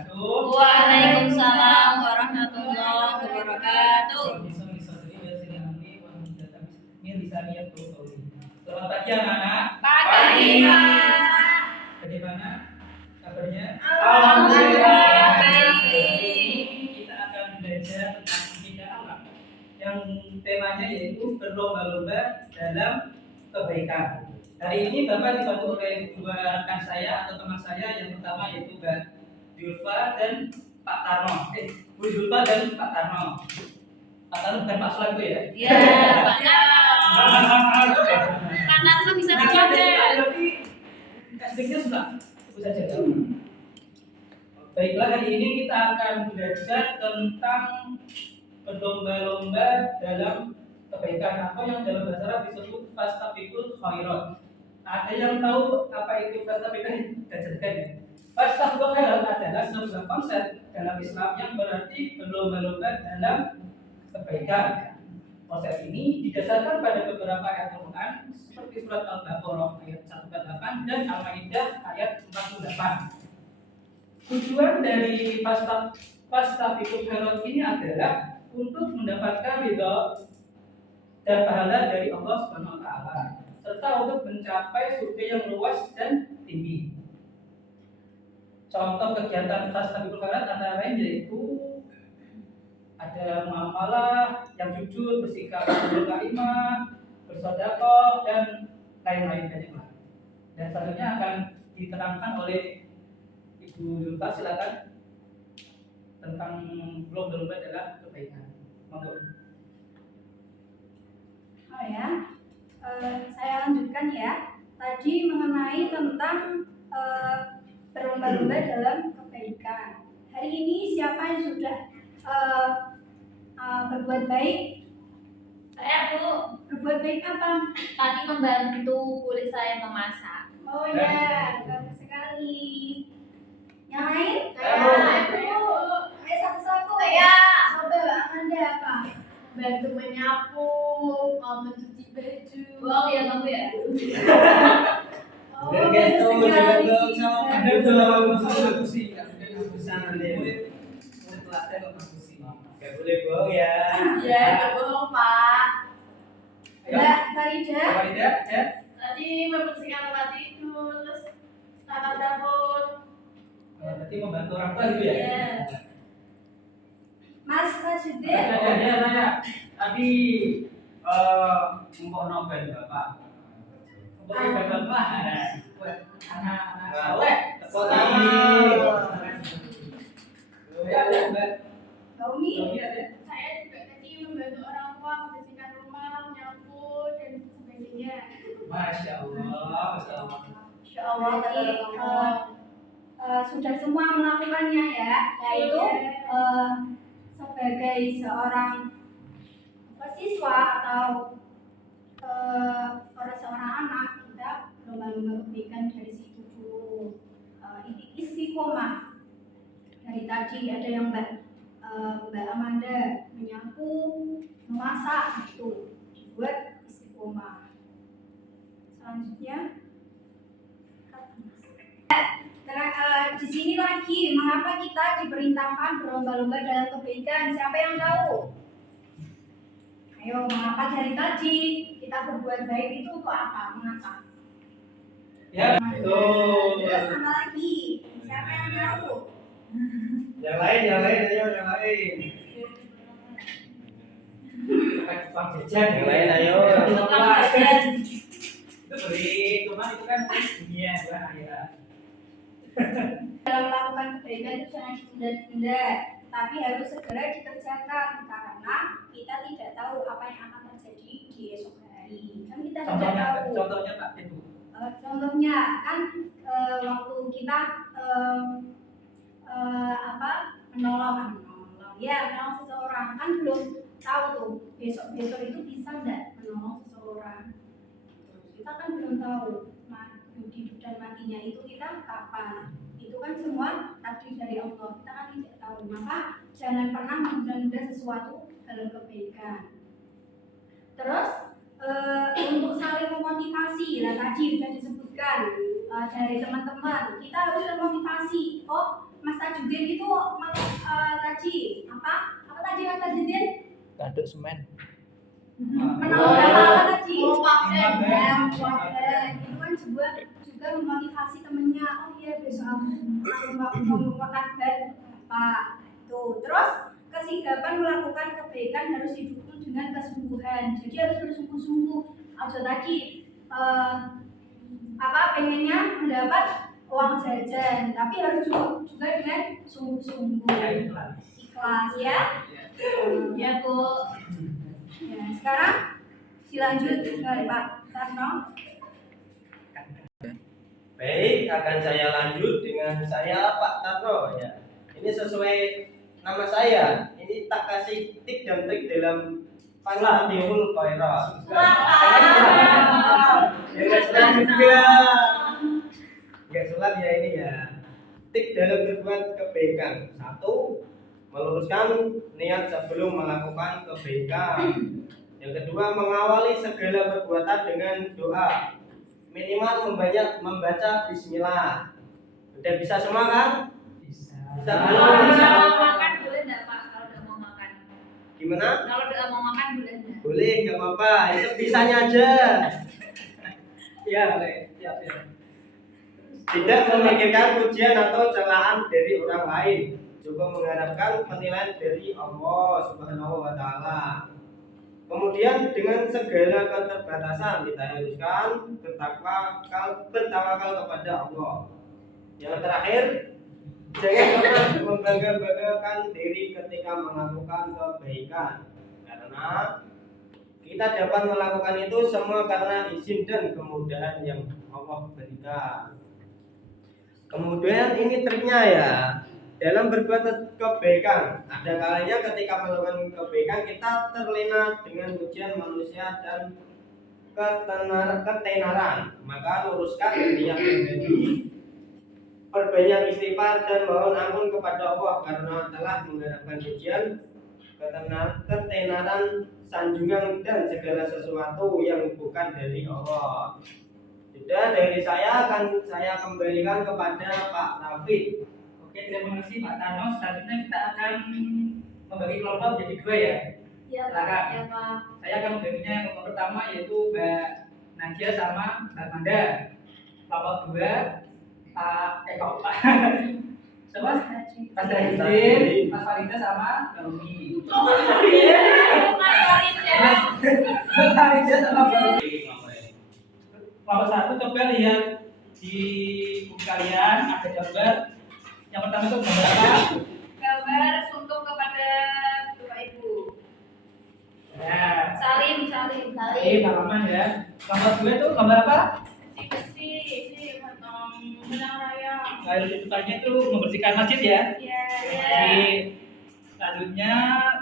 wabarakatuh. Waalaikumsalam warahmatullahi wabarakatuh. Selamat pagi anak-anak. Pagi, Pak. Bagaimana kabarnya? Alhamdulillah baik. Kita akan belajar tentang fisika alam yang temanya yaitu berlomba-lomba dalam kebaikan. Hari ini Bapak dibantu oleh dua rekan saya atau teman saya, yang pertama yaitu Mbak Julfa dan Pak Tarno. Bu Julfa dan Pak Tarno. Pak Tarno bukan Pak Sulan itu ya? Ya, Pak Tarno. Pak Tarno bisa dicoba. Castingnya sudah, itu saja. Baiklah, hari ini kita akan belajar tentang berlomba-lomba dalam kebaikan atau yang dalam bahasa Arab disebut fastabiqul khairat. Ada yang tahu apa itu fastabiqul khairat? Fastabiqul khairat adalah sebuah konsep dalam Islam yang berarti berlomba-lomba dalam kebaikan. Konsep ini didasarkan pada beberapa ayat Al-Quran seperti surat Al-Baqarah ayat 148 dan Al-Maidah ayat 48. Tujuan dari fastabiqul khairat ini adalah untuk mendapatkan ridha dan pahala dari Allah Subhanahu wa taala, serta untuk mencapai surga yang luas dan tinggi. Contoh kegiatan fastabiqul khairat antara lain yaitu ada muamalah yang jujur, bersikap kalimah, bersedekah dan lain-lain banyak. Dan selanjutnya akan diterangkan oleh Ibu Julfa, silakan, tentang lomba-lomba dalam kebaikan. Monggo. Oh ya, saya lanjutkan ya. Tadi mengenai tentang berlomba-lomba dalam kebaikan. Hari ini siapa yang sudah berbuat baik? Saya, Bu. Berbuat baik apa? Tadi membantu kulit saya memasak. Oh ya, bagus sekali. Yang lain? Saya, Bu. Ayo satu-satu. Saya. Coba Anda apa? Bantu menyapu, mencuci baju. Wow, ya kamu ya. Oh, Begitu, bagus sekali. jangan sama Ada dalam diskusi, sana deh. murid kelasnya nggak diskusi. Gak boleh bohong ya. Ya, nggak bohong, Pak. Mbak Farida. Farida, ya. Tadi membersihkan tempat tidur, terus tata dapur. Berarti membantu orang tua gitu ya? Iya. Mas Rashidin. Saya tadi mau novel Bapak. Kemudian Bapak anak-anak soleh. Pertama. Ya, Mbak. Gaumi. Saya juga tadi membantu orang tua membersihkan rumah, menyapu, dan sebagainya. Masya Allah, Masya Allah. Insya Allah sudah semua melakukannya ya, yaitu sebagai seorang siswa atau seorang anak, kita lomba-lomba kebaikan dari situ dulu. Istiqomah dari tadi ada yang Mbak Amanda menyapu, memasak, itu dibuat istiqomah. Selanjutnya di sini lagi, mengapa kita diperintahkan berlomba-lomba dalam kebaikan? Siapa yang tahu? Ayo, mengapa dari tadi kita berbuat baik itu untuk apa? Mengapa? Ya, betul. Terus sama lagi, siapa yang tahu? Yang lain, ayo yang lain. Tukang jajan. Yang lain, ayo. Itu beli, cuman itu kan dunia, bukan akhirat. Dalam melakukan kebaikan itu jangan ditunda-tunda, tapi harus segera dikerjakan karena kita tidak tahu apa yang akan terjadi di esok hari. Kan kita tidak tahu. Contohnya Pak Ibu. Contohnya kan waktu kita menolong seseorang, kan belum tahu tuh besok itu bisa nggak menolong seseorang. Kita kan belum tahu hidup dan matinya itu kita kapan. Itu kan semua takdir dari Allah, kita kan tidak tahu. Maka jangan pernah menunda sesuatu dalam kebaikan. Terus untuk saling memotivasi, tadi sudah disebutkan dari teman-teman, kita harus memotivasi. Oh, Mas Tajudin itu tadi apa tadi Mas Tajudin? Aduk semen. Menolong apa tadi? Melupakan. Itu kan juga memotivasi temennya. Oh iya besok aku mau melupakan apa tuh. Terus kesigapan melakukan kebaikan harus didukung dengan kesungguhan. Jadi harus bersungguh-sungguh. Aja tadi pengennya mendapat uang jajan, tapi harus juga dengan sungguh-sungguh. Ikhlas ya. Ya Bu. Ya, sekarang dilanjut dari Pak Tarno. Baik, akan saya lanjut dengan saya Pak Tarno ya. Ini sesuai nama saya. Ini tak kasih tik dan trik dalam Fastabiqul Khairat. Ya nggak sulat juga. Nggak sulat ya ini ya. Tik dalam berbuat kebaikan. 1. Meluruskan niat sebelum melakukan kebaikan. Yang kedua, mengawali segala perbuatan dengan doa. Minimal membaca bismillah. Udah bisa semua kan? Bisa. Bisa Kalau belum? udah mau makan boleh enggak Pak? Kalau udah mau makan. Gimana? Kalau udah mau makan boleh enggak? Boleh, nggak apa-apa. Itu bisanya aja. Iya, boleh. Siap. Tidak memikirkan pujian atau celaan dari orang lain. Juga mengharapkan penilaian dari Allah Subhanahu wa Ta'ala. Kemudian dengan segala keterbatasan kita haruskan bertawakal kepada Allah. Yang terakhir, jangan pernah membangga-banggakan diri ketika melakukan kebaikan, karena kita dapat melakukan itu semua karena izin dan kemudahan yang Allah berikan. Kemudian ini triknya ya. Dalam berbuat kebaikan, ada kalanya ketika melakukan kebaikan kita terlena dengan pujian manusia dan ketenaran. Maka luruskan niat pribadi, perbanyak istighfar dan mohon ampun kepada Allah karena telah mengharapkan pujian, ketenaran, sanjungan dan segala sesuatu yang bukan dari Allah. Sudah, dari saya akan saya kembalikan kepada Pak Rafiq. Oke, terima kasih Pak Tarno. Selanjutnya kita akan membagi kelompok jadi 2 ya. Ya Silakan. Ya Pak. Saya akan membaginya kelompok pertama yaitu Mbak Nadia sama Mbak Manda. Kelompok 2 Pak siapa? Mas Dahidin, Mas Farida sama Mbak Umi. Mas Farida. Mbak Farida sama Mbak Umi. Kelompok 1 coba lihat di buku kalian ada gambar. Yang pertama itu gambar apa? Gambar suntuk kepada Bapak Ibu. Ya. Salim. Halaman ya. Kelompok 2 itu gambar apa? Bersih, menang raya. Air rujukannya itu membersihkan masjid ya. Iya. Jadi selanjutnya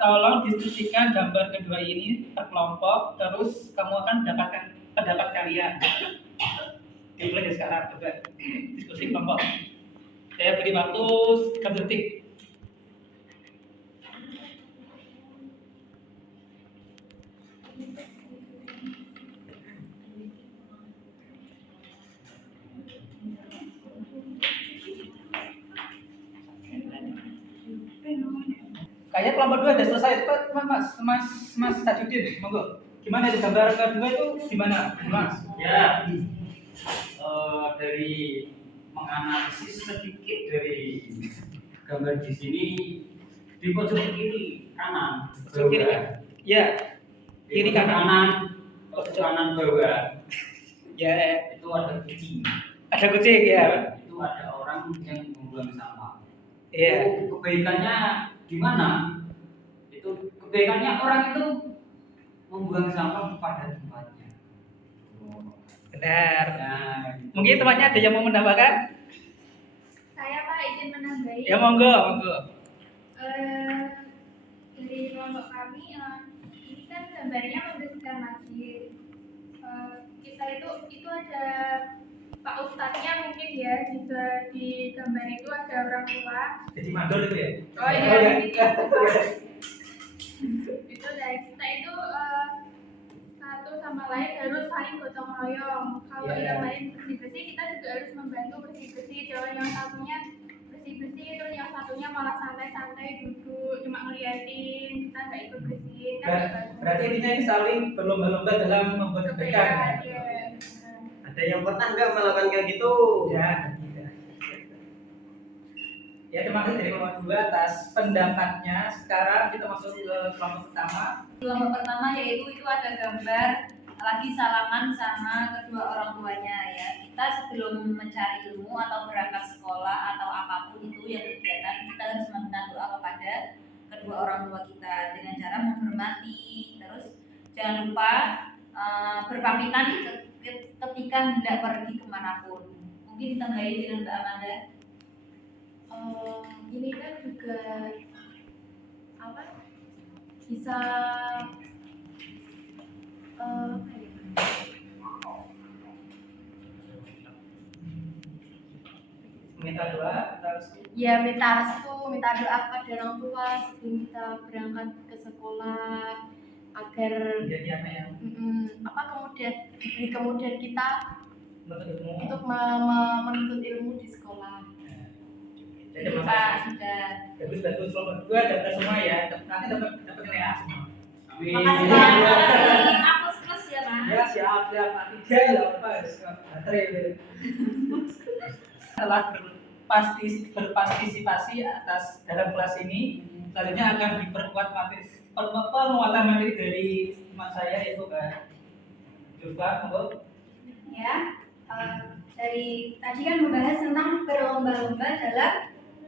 tolong diskusikan gambar kedua ini per kelompok, terus kamu akan mendapatkan pendapat kalian. Dimulai dari sekarang, coba diskusi kelompok. Saya beri waktu 1 detik. Kayaknya kelompok 2 sudah selesai. Cepat Mas Tajudin, monggo. Gimana itu gambar kedua itu gimana, Mas? Ya, dari menganalisis sedikit dari gambar di sini di pojok kiri kanan Pojok kiri kan? Ya, kiri kanan. pojok kanan bawah Ya, itu ada kucing. ada kucing ya. Itu ada orang yang membuang sampah. Iya. Itu kebaikannya gimana? Itu kebaikannya orang itu membuang sampah pada tempatnya. Benar. Nah, Mungkin temannya ada yang mau menambahkan? Saya Pak izin menambahi. Ya monggo. Dari kelompok kami ini kan gambarnya membersihkan masjid. Kita itu ada Pak Ustadznya mungkin ya, juga di gambar itu ada orang tua. Jadi mandor itu ya? Oh iya, ya. Itu dari kita itu satu sama lain harus saling gotong royong. Kalau Iya. yang lain bersih-bersih, kita juga harus membantu bersih-bersih. Jangan yang satunya bersih-bersih terus yang malah santai-santai duduk cuma ngeliatin, kita nggak ikut bersihin kan nggak bagus. Berarti intinya ini saling berlomba-lomba dalam membuat kebaikan. Iya. Ada yang pernah nggak melakukan kayak gitu? Ya, tidak. Ya, terima kasih dari kelompok 2 atas pendapatnya. Sekarang kita masuk ke kelompok pertama. Kelompok pertama yaitu itu ada gambar lagi salaman sama kedua orang tuanya ya. Kita sebelum mencari ilmu atau berangkat sekolah atau apapun itu yang kegiatan, kita harus meminta doa kepada kedua orang tua kita dengan cara menghormati. Terus jangan lupa berpamitan ketika hendak pergi kemanapun. Mungkin ditambahin dengan Mbak Amanda. Ini kan juga apa bisa apa ya? Minta doa, kita harus Ya minta restu, minta doa kepada orang tua sebelum kita berangkat ke sekolah agar menjadi apa yang apa kemudian diberi kemudian kita menuntut ilmu. untuk menuntut ilmu di sekolah. Jadi Pak Pak, sudah. bagus kelompok 2 dapat semua ya. Nanti dapat nilai A semua. Amin. Makasih Pak. Makasih. Aku plus ya Pak. Ya siap A3 ya apa baterai. Setelah berpartisipasi atas dalam kelas ini, selanjutnya akan diperkuat penguatan materi dari teman saya yaitu Kak Julfa. Monggo. Ya, dari tadi kan membahas tentang berlomba-lomba dalam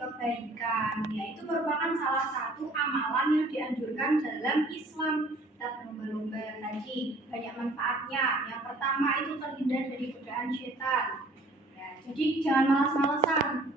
kebaikan. Ya, itu merupakan salah satu amalan yang dianjurkan dalam Islam. Dan berlomba tadi banyak manfaatnya. Yang pertama itu terhindar dari godaan setan. Ya, jadi jangan malas-malesan.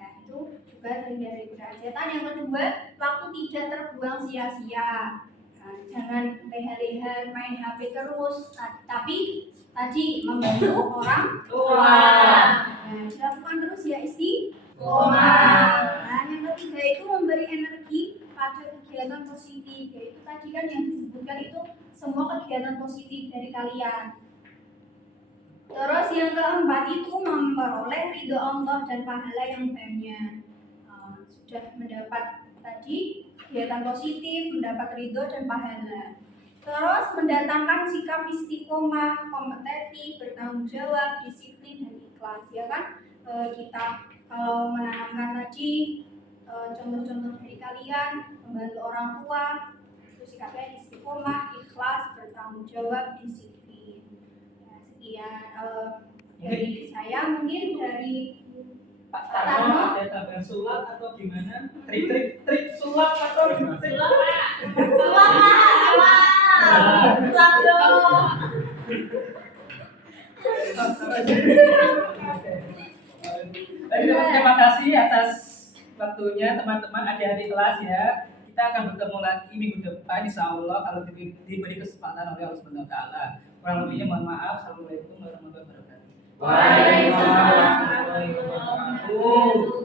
Ya, itu juga terhindar dari godaan setan. Yang kedua, waktu tidak terbuang sia-sia. Nah, jangan leha-leha main HP terus. Tapi tadi membantu orang tua. Nah, dilakukan terus ya istiqomah. Nah, yang ketiga itu memberi energi pada kegiatan positif. Yaitu tadi kan yang disebutkan itu semua kegiatan positif dari kalian. Terus yang keempat itu memperoleh ridho Allah dan pahala yang banyak. Sudah mendapat tadi kegiatan positif, mendapat ridho dan pahala. Terus mendatangkan sikap istiqomah, kompetitif, bertanggung jawab, disiplin dan ikhlas. Ya kan kita kalau menanamkan tadi contoh-contoh dari kalian membantu orang tua, itu sikapnya istiqomah, ikhlas, bertanggung jawab, disiplin. Ya, sekian dari saya, mungkin dari Pak Tarno ada tambahan sulap atau gimana? Trik sulap atau trik Terima kasih atas waktunya teman-teman adik-adik kelas ya. Kita akan bertemu lagi minggu depan insyaallah kalau diberi kesempatan oleh Allah Subhanahu wa taala. Kurang lebihnya mohon maaf. Assalamualaikum warahmatullahi wabarakatuh. Waalaikumsalam warahmatullahi wabarakatuh.